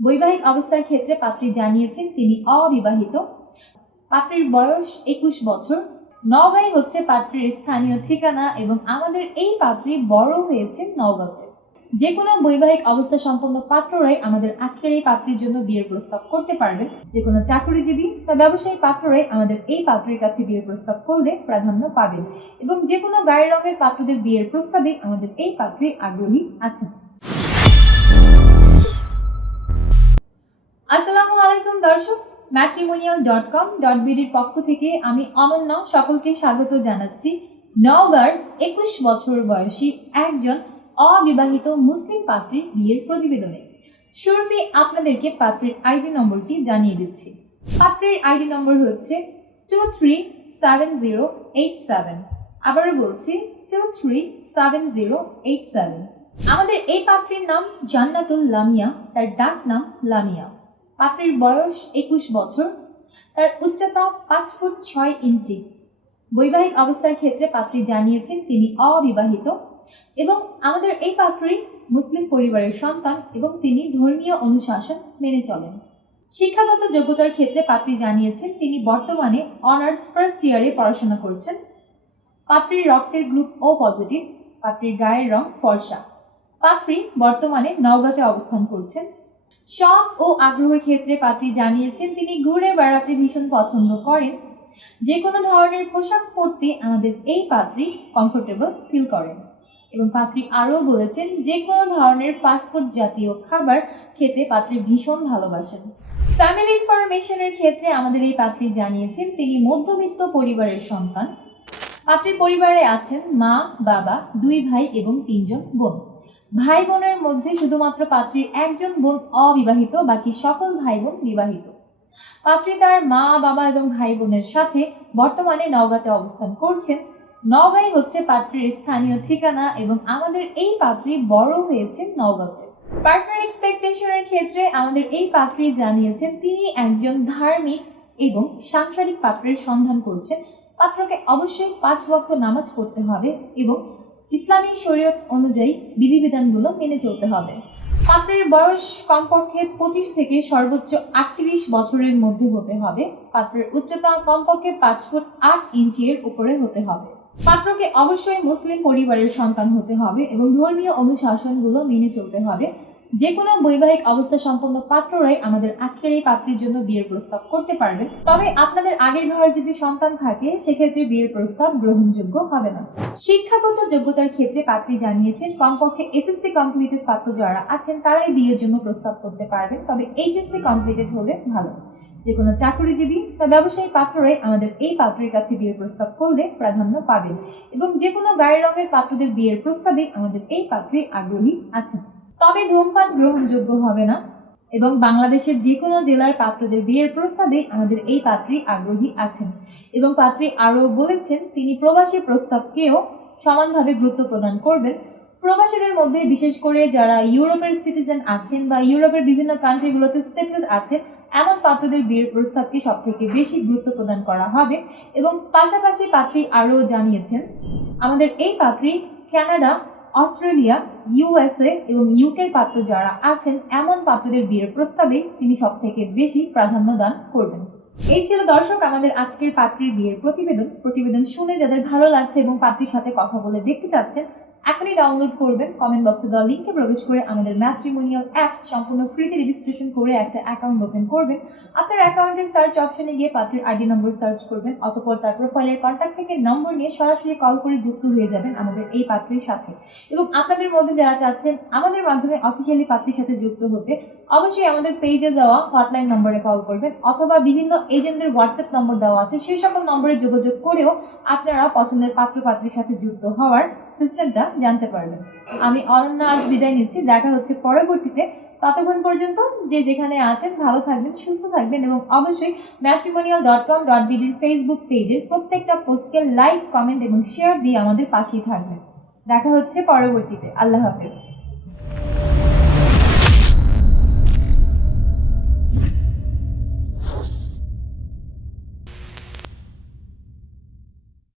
বৈবাহিক অবস্থার ক্ষেত্রে পাত্রী জানিয়েছেন তিনি অবিবাহিত। পাত্রীর বয়স একুশ বছর। নওগাঁই হচ্ছে পাত্রীর স্থানীয় ঠিকানা এবং আমাদের এই পাত্রী বড় হয়েছে নওগাঁতে। যে কোনো বৈবাহিক অবস্থা সম্পন্ন পাত্ররাই আমাদের আজকের এই পাত্রীর জন্য বিয়ের প্রস্তাব করতে পারবেন। যে কোনো চাকরিজীবী বা ব্যবসায়ী পাত্ররাই আমাদের এই পাত্রীর কাছে বিয়ের প্রস্তাব করলে প্রাধান্য পাবেন এবং যে কোনো গায়ের রঙের পাত্রদের বিয়ের প্রস্তাবে আমাদের এই পাত্রী আগ্রহী আছেন। আলাইকুম দর্শক ম্যাট্রিমোনিয়াল ডট কম ডট বিডির পক্ষ থেকে আমি অনন্য সকলকে স্বাগত জানাচ্ছি। নওগাঁর একুশ বছর বয়সী একজন অবিবাহিত মুসলিম পাত্রীর বিয়ের প্রতিবেদনে। শুরুতে আপনাদেরকে পাত্রীর আইডি নম্বরটি জানিয়ে দিচ্ছি। পাত্রীর আইডি নম্বর হচ্ছে two three seven zero eight seven আবারও বলছি two three seven zero eight seven আমাদের এই পাত্রীর নাম জান্নাতুল লামিয়া, তার ডাক নাম লামিয়া। পাত্রীর বয়স একুশ বছর। তার উচ্চতা পাঁচ ফুট ছয় ইঞ্চি। বৈবাহিক অবস্থার ক্ষেত্রে পাত্রী জানিয়েছেন তিনি অবিবাহিত এবং আমাদের এই পাত্রী মুসলিম পরিবারের সন্তান এবং তিনি ধর্মীয় অনুশাসন মেনে চলেন। শিক্ষাগত যোগ্যতার ক্ষেত্রে পাত্রী জানিয়েছেন তিনি বর্তমানে অনার্স ফার্স্ট ইয়ারে পড়াশোনা করছেন। পাত্রীর রক্তের গ্রুপ ও পজিটিভ পাত্রীর গায়ের রং ফর্সা। পাত্রী বর্তমানে নওগাঁতে অবস্থান করছেন। শখ ও আগ্রহের ক্ষেত্রে পাত্রী জানিয়েছেন, তিনি ঘুরে বেড়াতে ভীষণ পছন্দ করেন। যে কোনো ধরনের পোশাক পরতে আমাদের এই পাত্রী কমফোর্টেবল ফিল করেন। এবং পাত্রী আরও বলেছেন যে কোনো ধরনের ফাস্টফুড জাতীয় খাবার খেতে পাত্রী ভীষণ ভালোবাসেন। ফ্যামিলি ইনফরমেশনের ক্ষেত্রে আমাদের এই পাত্রী জানিয়েছেন, তিনি মধ্যবিত্ত পরিবারের সন্তান। পাত্রীর পরিবারে আছেন মা, বাবা, দুই ভাই এবং তিনজন বোন। ভাই বোনের মধ্যে শুধুমাত্র পাত্রীর একজন বোন অবিবাহিত, বাকি সকল ভাই বোন বিবাহিত। পাত্রী তার মা, বাবা এবং ভাই বোনের সাথে বর্তমানে নওগাঁতে অবস্থান করছেন। নওগাঁই হচ্ছে পাত্রীর স্থানীয় ঠিকানা এবং আমাদের এই পাত্রী বড় হয়েছে নওগাঁতে। পার্টনার এক্সপেকটেশনের ক্ষেত্রে আমাদের এই পাত্রী জানিয়েছেন, তিনি একজন ধার্মিক এবং সাংসারিক পাত্রের সন্ধান করছেন। পাত্রকে অবশ্যই পাঁচ ওয়াক্ত নামাজ পড়তে হবে এবং ইসলামী শরীয়ত অনুযায়ী বিধিবিধানগুলো মেনে চলতে হবে। পাত্রের বয়স কমপক্ষে পঁচিশ থেকে সর্বোচ্চ আটত্রিশ বছরের মধ্যে হতে হবে। পাত্রের উচ্চতা কমপক্ষে পাঁচ ফুট আট ইঞ্চির উপরে হতে হবে। পাত্রকে অবশ্যই মুসলিম পরিবারের সন্তান হতে হবে এবং ধর্মীয় অনুশাসনগুলো মেনে চলতে হবে। যে কোনো বৈবাহিক অবস্থা সম্পন্ন পাত্ররাই আমাদের আজকের এই পাত্রীর জন্য বিয়ের প্রস্তাব করতে পারবেন তবে আপনাদের আগের ঘরে যদি সন্তান থাকে, সেক্ষেত্রে বিয়ের প্রস্তাব গ্রহণযোগ্য হবে না। শিক্ষাগত যোগ্যতার ক্ষেত্রে পাত্রী জানিয়েছেন, কমপক্ষে এসএসসি কমপ্লিটেড পাত্র যারা আছেন, তারাই বিয়ের জন্য প্রস্তাব করতে পারবেন। তবে এইচএসসি কমপ্লিটেড হলে ভালো। যে কোনো চাকরিজীবী বা ব্যবসায়ী পাত্ররাই আমাদের এই পাত্রের কাছে বিয়ের প্রস্তাব করলে প্রাধান্য পাবেন। এবং যে কোনো গায়ের রঙের পাত্রদের বিয়ের প্রস্তাবে আমাদের এই পাত্রী আগ্রহী আছেন। তবে ধূমপান গ্রহণযোগ্য হবে না। এবং বাংলাদেশের যে কোনো জেলার পাত্রদের বিয়ের প্রস্তাবে আমাদের এই পাত্রী আগ্রহী আছেন। এবং পাত্রী আরও বলেছেন, তিনি প্রবাসী প্রস্তাবকেও সমানভাবে গুরুত্ব প্রদান করবেন। প্রবাসীদের মধ্যে, বিশেষ করে যারা ইউরোপের সিটিজেন আছেন বা ইউরোপের বিভিন্ন কান্ট্রিগুলোতে সেটেলড আছেন, এমন পাত্রদের বিয়ের প্রস্তাবকে সব থেকে বেশি গুরুত্ব প্রদান করা হবে। এবং পাশাপাশি পাত্রী আরও জানিয়েছেন, আমাদের এই পাত্রী কানাডা অস্ট্রেলিয়া, ইউএসএ এবং ইউকের পাত্র যারা আছেন, এমন পাত্রদের বিয়ের প্রস্তাবে তিনি সব থেকে বেশি প্রাধান্য দান করবেন। এই ছিল দর্শক আমাদের আজকের পাত্রীর বিয়ের প্রতিবেদন। প্রতিবেদন শুনে যাদের ভালো লাগছে এবং পাত্রীর সাথে কথা বলে দেখতে চাচ্ছেন এখনই ডাউনলোড করবেন কমেন্ট বক্সে দেওয়া লিঙ্কে প্রবেশ করে আমাদের ম্যাথ্রিমোনিয়াল অ্যাপস সম্পূর্ণ ফ্রিতে রেজিস্ট্রেশন করে একটা অ্যাকাউন্ট ওপেন করবেন। আপনার অ্যাকাউন্টের সার্চ অপশনে গিয়ে পাত্রের আইডি নম্বর সার্চ করবেন, অতপর তার প্রোফাইলের কন্ট্যাক্ট থেকে নম্বর নিয়ে সরাসরি কল করে যুক্ত হয়ে যাবেন আমাদের এই পাত্রের সাথে। এবং আপনাদের মধ্যে যারা চাচ্ছেন আমাদের মাধ্যমে অফিসিয়ালি পাত্রের সাথে যুক্ত হতে অবশ্যই আমাদের পেজে দেওয়া হটলাইন নম্বরে কল করবেন অথবা বিভিন্ন এজেন্টদের হোয়াটসঅ্যাপ নম্বর দেওয়া আছে। সেই সকল নম্বরে যোগাযোগ করেও আপনারা পছন্দের পাত্র পাত্রীর সাথে যুক্ত হওয়ার সিস্টেমটা জানতে পারবেন। আমি অনন্য আজ বিদায় নিচ্ছি। দেখা হচ্ছে পরবর্তীতে। ততক্ষণ পর্যন্ত যে যেখানে আছেন ভালো থাকবেন, সুস্থ থাকবেন এবং অবশ্যই ম্যাট্রিমোনিয়াল ডট কম ডট বিডির ফেসবুক পেজের প্রত্যেকটা পোস্টকে লাইক কমেন্ট এবং শেয়ার দিয়ে আমাদের পাশেই থাকবেন। দেখা হচ্ছে পরবর্তীতে। আল্লাহ হাফেজ।